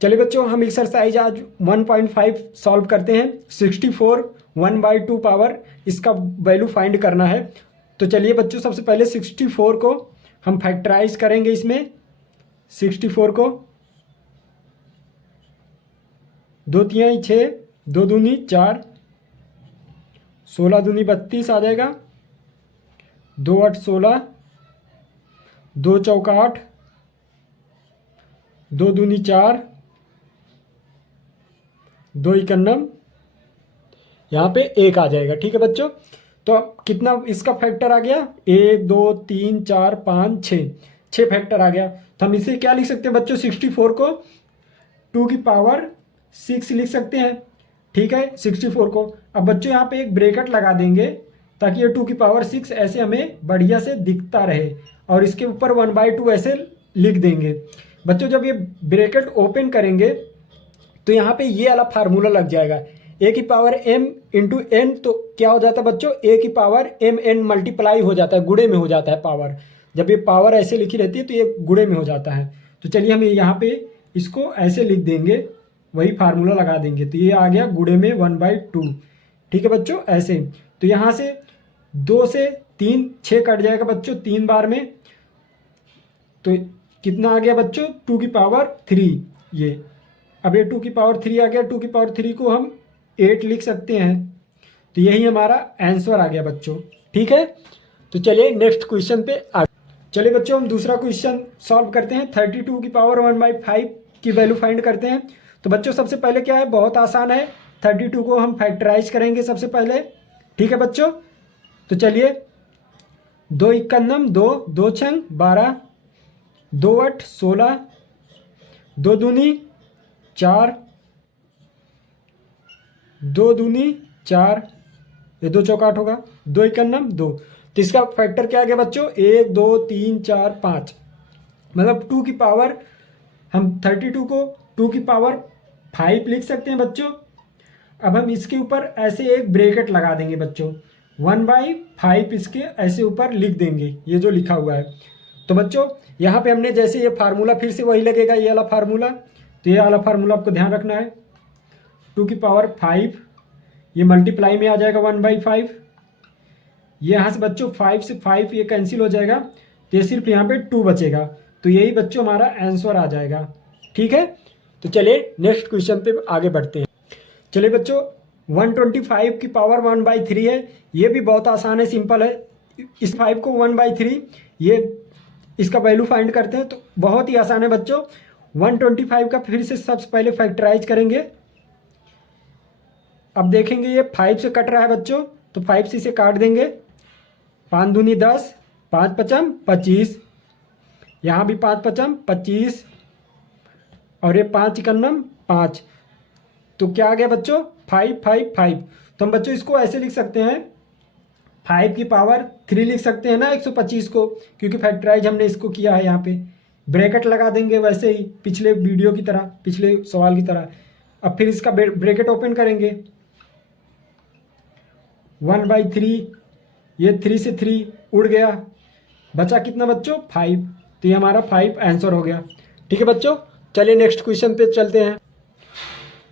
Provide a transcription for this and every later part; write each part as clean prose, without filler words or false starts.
चलिए बच्चों, हम एक्सरसाइज आज 1.5 सॉल्व करते हैं। 64 1/2 पावर इसका वैल्यू फाइंड करना है। तो चलिए बच्चों, सबसे पहले 64 को हम फैक्टराइज करेंगे। इसमें 64 को 2 तिहाई 6, 2 दूनी 4, 16 दूनी 32 आ जाएगा, 2 8 16, 2 चौका 8, 2 दूनी 4, 2 इकन्नम, यहाँ पे 1 आ जाएगा। ठीक है बच्चों, तो अब कितना इसका फैक्टर आ गया? 1 2 3 4 5 6 फैक्टर आ गया। तो हम इसे क्या लिख सकते हैं बच्चों? 64 को 2 की पावर 6 लिख सकते हैं। ठीक है, 64 को अब बच्चों यहाँ पे एक ब्रैकेट लगा देंगे ताकि ये 2 की पावर 6 ऐसे हमें बढ़िया से दिखता रहे, और इसके ऊपर 1/2 ऐसे लिख देंगे। बच्चों जब ये ब्रैकेट ओपन करेंगे तो यहाँ पे ये वाला फार्मूला लग जाएगा, ए की पावर m इंटू एन। तो क्या हो जाता है बच्चों? ए की पावर m n मल्टीप्लाई हो जाता है, गुणे में हो जाता है पावर। जब ये पावर ऐसे लिखी रहती है तो ये गुणे में हो जाता है। तो चलिए हम यहाँ पे इसको ऐसे लिख देंगे, वही फार्मूला लगा देंगे। तो ये आ गया गुणे में 1/2। ठीक है बच्चों, ऐसे। तो यहाँ से 2 से 3 6 कट जाएगा बच्चों 3 बार में। तो कितना आ गया बच्चों? 2 की पावर 3। ये अब ये 2 की पावर 3 आ गया। 2 की पावर 3 को हम 8 लिख सकते हैं। तो यही हमारा आंसर आ गया बच्चों। ठीक है, तो चलिए नेक्स्ट क्वेश्चन पे चलिए बच्चों, हम दूसरा क्वेश्चन सॉल्व करते हैं। 32 की पावर 1/5 की वैल्यू फाइंड करते हैं। तो बच्चों सबसे पहले क्या है, बहुत आसान है। 32 को हम फैक्टराइज करेंगे सबसे पहले। ठीक है बच्चों, तो चलिए 2 इक्कन्नम 2, 2 छंग 12, 2 8 16, 2 दूनी 4, 2 दूनी 4, ये 2 चौका 8 होगा, 2 इक्कन्नम 2। तो इसका फैक्टर क्या आ गया बच्चों? 1 2 3 4 5, मतलब 2 की पावर, हम 32 को 2 की पावर 5 लिख सकते हैं बच्चों। अब हम इसके ऊपर ऐसे एक ब्रैकेट लगा देंगे बच्चों, 1/5 इसके ऐसे ऊपर लिख देंगे, ये जो लिखा हुआ है। तो बच्चों यहाँ पे हमने जैसे ये फार्मूला फिर से वही लगेगा, ये वाला फार्मूला। तो ये वाला फार्मूला आपको ध्यान रखना है। 2 की पावर 5 ये मल्टीप्लाई में आ जाएगा 1/5। ये यहाँ से बच्चों 5 से 5 ये कैंसिल हो जाएगा, तो ये सिर्फ यहाँ पे 2 बचेगा। तो यही बच्चों हमारा आंसर आ जाएगा। ठीक है, तो चलिए नेक्स्ट क्वेश्चन पे आगे बढ़ते हैं। चलिए बच्चों, 125 की पावर 1/3 है। ये भी बहुत आसान है, सिंपल है। इस 5 को 1/3 ये इसका वैल्यू फाइंड करते हैं। तो बहुत ही आसान है बच्चों। 125 का फिर से सबसे पहले फैक्टराइज करेंगे। अब देखेंगे ये 5 से कट रहा है बच्चों, तो 5 से इसे काट देंगे। 5 दूनी 10, 5 पचम 25, यहाँ भी 5 पचम 25, और ये 5 इकन्नम 5। तो क्या आ गया बच्चों? 5 5 5। तो हम बच्चों इसको ऐसे लिख सकते हैं, 5 की पावर 3 लिख सकते हैं ना 125 को, क्योंकि फैक्टराइज हमने इसको किया है। यहाँ पे ब्रैकेट लगा देंगे वैसे ही, पिछले वीडियो की तरह, पिछले सवाल की तरह। अब फिर इसका ब्रैकेट ओपन करेंगे, 1/3, ये 3 से 3 उड़ गया, बचा कितना बच्चों? 5। तो ये हमारा 5 आंसर हो गया। ठीक है बच्चों, चलिए नेक्स्ट क्वेश्चन पे चलते हैं।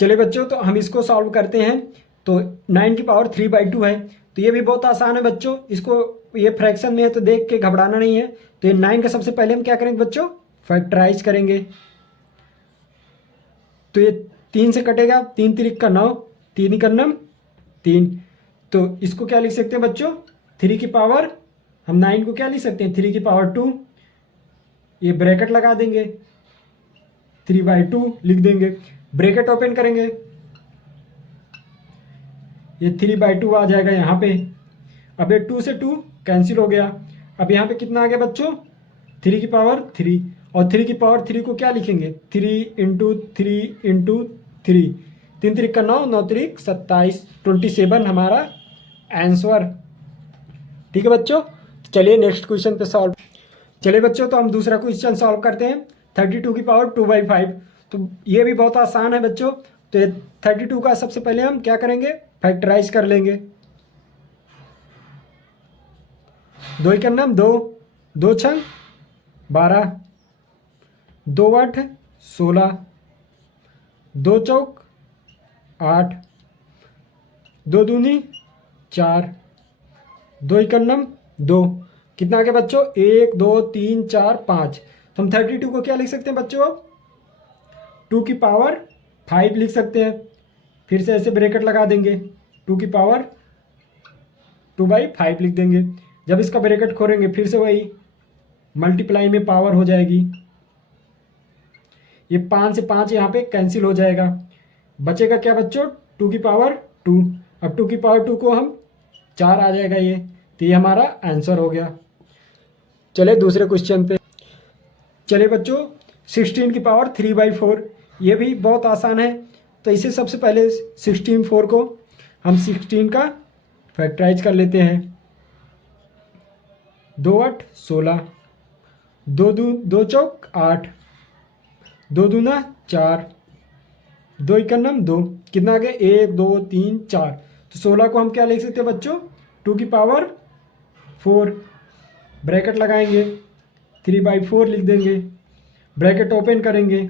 चलिए बच्चों, तो हम इसको सॉल्व करते हैं। तो 9 की पावर 3/2 है। तो ये भी बहुत आसान है बच्चों। इसको ये फ्रैक्शन में है तो देख के घबराना नहीं है। तो ये 9 का सबसे पहले हम क्या करेंगे बच्चों? फैक्टराइज करेंगे। तो ये 3 से कटेगा, 3 तिरिक का 9, 3 इकन्नम 3। तो इसको क्या लिख सकते हैं बच्चों? 3 की पावर, हम 9 को क्या लिख सकते हैं? 3 की पावर 2। ये ब्रैकेट लगा देंगे, 3/2 लिख देंगे, ब्रैकेट ओपन करेंगे, ये 3/2 आ जाएगा यहाँ पे। अब ये 2 से 2 कैंसिल हो गया। अब यहाँ पे कितना आ गया बच्चों? 3 की पावर 3, और 3 की पावर 3 को क्या लिखेंगे? 3 इंटू 3 इंटू 3, 3 3 का 9, 9 3 27, 27 हमारा आंसर। ठीक है बच्चों, चलिए नेक्स्ट क्वेश्चन पे सॉल्व। चलिए बच्चों, तो हम दूसरा क्वेश्चन सॉल्व करते हैं। 32 की पावर 2/5। तो ये भी बहुत आसान है बच्चों। तो ये 32 का सबसे पहले हम क्या करेंगे? फैक्टराइज कर लेंगे। 2 इकन्नम 2, 2 छंग 12, 2 8 16, 2 चौक 8, 2 दूनी 4, 2 इकन्नम 2, कितना आ गया बच्चों 1 2 3 4 5। तो हम 32 को क्या लिख सकते हैं बच्चों, अब 2 की पावर 5 लिख सकते हैं। फिर से ऐसे ब्रैकेट लगा देंगे, 2 की पावर 2/5 लिख देंगे। जब इसका ब्रैकेट खोलेंगे फिर से वही मल्टीप्लाई में पावर हो जाएगी, ये 5 से 5 यहाँ पे कैंसिल हो जाएगा, बचेगा क्या बच्चों 2 की पावर 2। अब 2 की पावर 2 को हम 4 आ जाएगा ये, तो ये हमारा आंसर हो गया। चले दूसरे क्वेश्चन पे। चले बच्चों 16 की पावर 3/4, ये भी बहुत आसान है। तो इसे सबसे पहले 16 को हम 16 का फैक्टराइज कर लेते हैं। 2 8 16, 2 चौक 8, 2 दूना 4, 2 इकन्नम 2, कितना आ गया 1 2 3 4। तो 16 को हम क्या लिख सकते हैं बच्चों 2 की पावर 4, ब्रैकेट लगाएंगे 3/4 लिख देंगे, ब्रैकेट ओपन करेंगे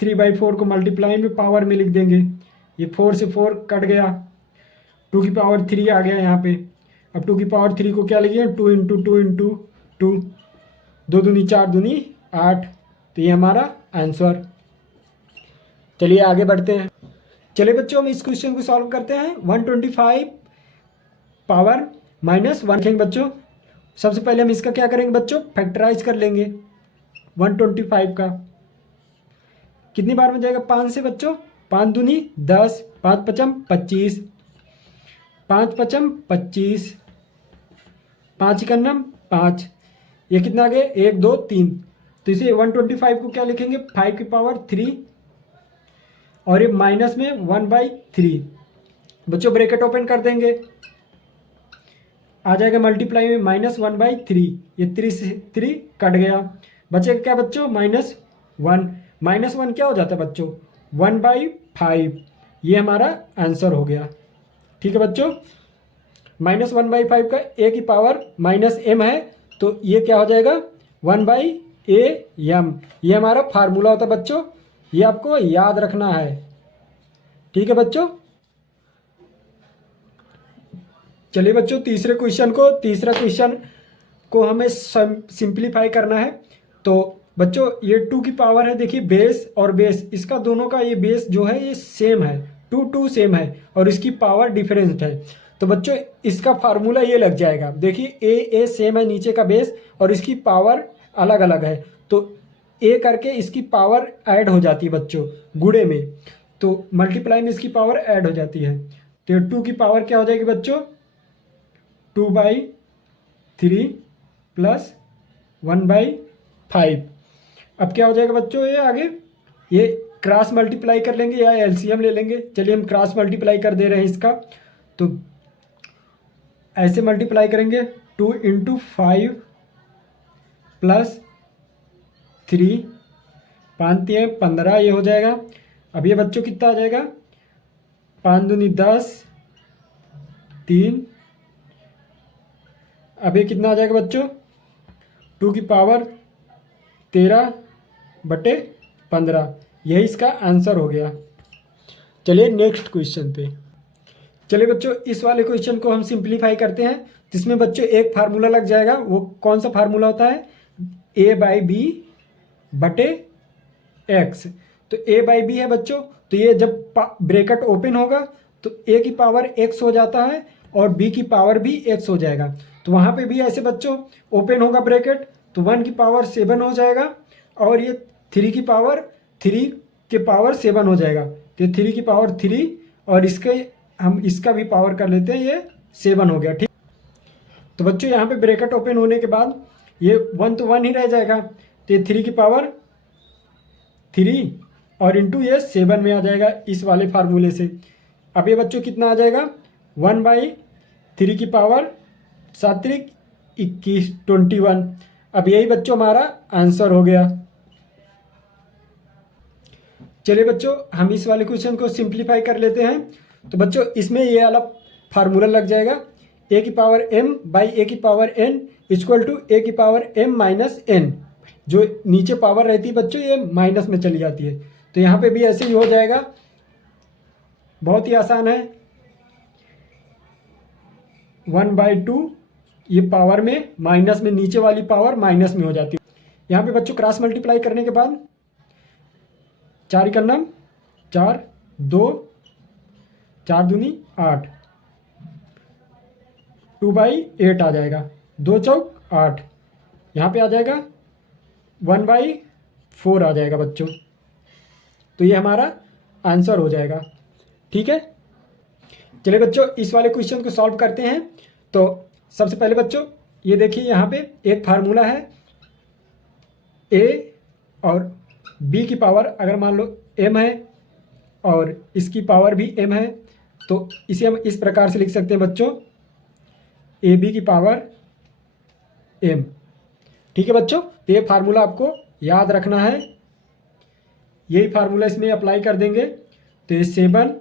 3/4 को मल्टीप्लाई में पावर में लिख देंगे, ये 4 से 4 कट गया, 2 की पावर 3 आ गया यहाँ पे। अब 2 की पावर 3 को क्या लिखिए 2 इंटू 2 इंटू 2, 2 दूनी 4 दूनी 8, तो ये हमारा आंसर। चलिए आगे बढ़ते हैं। चलिए बच्चों हम इस क्वेश्चन को सॉल्व करते हैं। 125 पावर -1 लिखेंगे बच्चों। सबसे पहले हम इसका क्या करेंगे बच्चों फैक्टराइज कर लेंगे 125 का। कितनी बार में जाएगा 5 से बच्चों, 5 दूनी 10, 5 पचम 25, 5 पचम 25, 5 इकन्नम 5, ये कितना आ गया 1 2 3। तो इसे 125 को क्या लिखेंगे 5 की पावर 3 और ये माइनस में 1/3। बच्चों ब्रैकेट ओपन कर देंगे, आ जाएगा मल्टीप्लाई में -1/3, ये 3 से 3 कट गया, बचेगा क्या बच्चों -1, -1 क्या हो जाता है बच्चों 1/5, ये हमारा आंसर हो गया। ठीक है बच्चों, -1/5 का a की पावर -m है, तो ये क्या हो जाएगा 1/am, ये हमारा फार्मूला होता है बच्चों, ये आपको याद रखना है। ठीक है बच्चों। चलिए बच्चों तीसरा क्वेश्चन को हमें सिंप्लीफाई करना है। तो बच्चों ये 2 की पावर है, देखिए बेस और बेस, इसका दोनों का ये बेस जो है ये सेम है, 2 सेम है और इसकी पावर डिफरेंट है। तो बच्चों इसका फार्मूला ये लग जाएगा, देखिए ए सेम है नीचे का बेस और इसकी पावर अलग अलग है, तो ए करके इसकी पावर ऐड हो जाती है बच्चों गुणे में, तो मल्टीप्लाई में इसकी पावर ऐड हो जाती है। तो 2 की पावर क्या हो जाएगी बच्चों 2/3 प्लस 1/5। अब क्या हो जाएगा बच्चों ये आगे ये क्रॉस मल्टीप्लाई कर लेंगे या एलसीएम ले लेंगे। चलिए हम क्रॉस मल्टीप्लाई कर दे रहे हैं इसका, तो ऐसे मल्टीप्लाई करेंगे 2 इंटू 5 प्लस 3, 5 3 15, ये हो जाएगा। अब ये बच्चों कितना आ जाएगा 5 दूनी 10, 3, अब ये कितना आ जाएगा बच्चों 2 की पावर 13/15, यही इसका आंसर हो गया। चलिए नेक्स्ट क्वेश्चन पे। चलिए बच्चों इस वाले क्वेश्चन को हम सिंप्लीफाई करते हैं, जिसमें बच्चों एक फार्मूला लग जाएगा। वो कौन सा फार्मूला होता है a/b/x। तो a/b है बच्चों, तो ये जब ब्रैकेट ओपन होगा तो a की पावर x हो जाता है और b की पावर भी x हो जाएगा। तो वहाँ पे भी ऐसे बच्चों ओपन होगा ब्रैकेट, तो 1 की पावर 7 हो जाएगा और ये 3 की पावर 3 के पावर 7 हो जाएगा, तो 3 की पावर 3 और इसके हम इसका भी पावर कर लेते हैं, ये 7 हो गया। ठीक, तो बच्चों यहाँ पे ब्रैकेट ओपन होने के बाद ये 1 तो 1 ही रह जाएगा, तो ये 3 की पावर 3 और इंटू ये 7 में आ जाएगा इस वाले फार्मूले से। अब ये बच्चों कितना आ जाएगा 1/3 की पावर 7 21 21। अब यही बच्चों हमारा आंसर हो गया। चलिए बच्चों हम इस वाले क्वेश्चन को सिंप्लीफाई कर लेते हैं। तो बच्चों इसमें ये वाला फार्मूला लग जाएगा a की पावर m बाई a की power n equal to a की पावर m माइनस n। जो नीचे पावर रहती है बच्चों ये माइनस में चली जाती है, तो तो यहाँ पे भी ऐसे ही हो जाएगा, बहुत ही आसान है। 1/2 ये पावर में माइनस में, नीचे वाली पावर माइनस में हो जाती है। यहाँ पे बच्चों क्रॉस मल्टीप्लाई करने के बाद 4 का नाम 4, 2, 4 दूनी 8, 2/8 आ जाएगा, 2 चौक 8, यहाँ पे आ जाएगा 1/4 आ जाएगा बच्चों। तो ये हमारा आंसर हो जाएगा। ठीक है, चलिए बच्चों इस वाले क्वेश्चन को सॉल्व करते हैं। तो सबसे पहले बच्चों ये देखिए, यहाँ पे एक फार्मूला है, ए और बी की पावर अगर मान लो m है और इसकी पावर भी m है, तो इसे हम इस प्रकार से लिख सकते हैं बच्चों, ए बी की पावर m। ठीक है बच्चों, तो ये फार्मूला आपको याद रखना है, यही फार्मूला इसमें अप्लाई कर देंगे। तो ये 7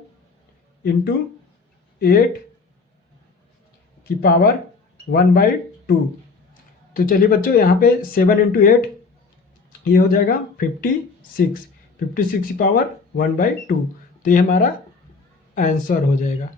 × 8 की पावर 1/2। तो चलिए बच्चों यहाँ पे 7 × 8 ये हो जाएगा 56 की पावर 1/2। तो ये हमारा आंसर हो जाएगा।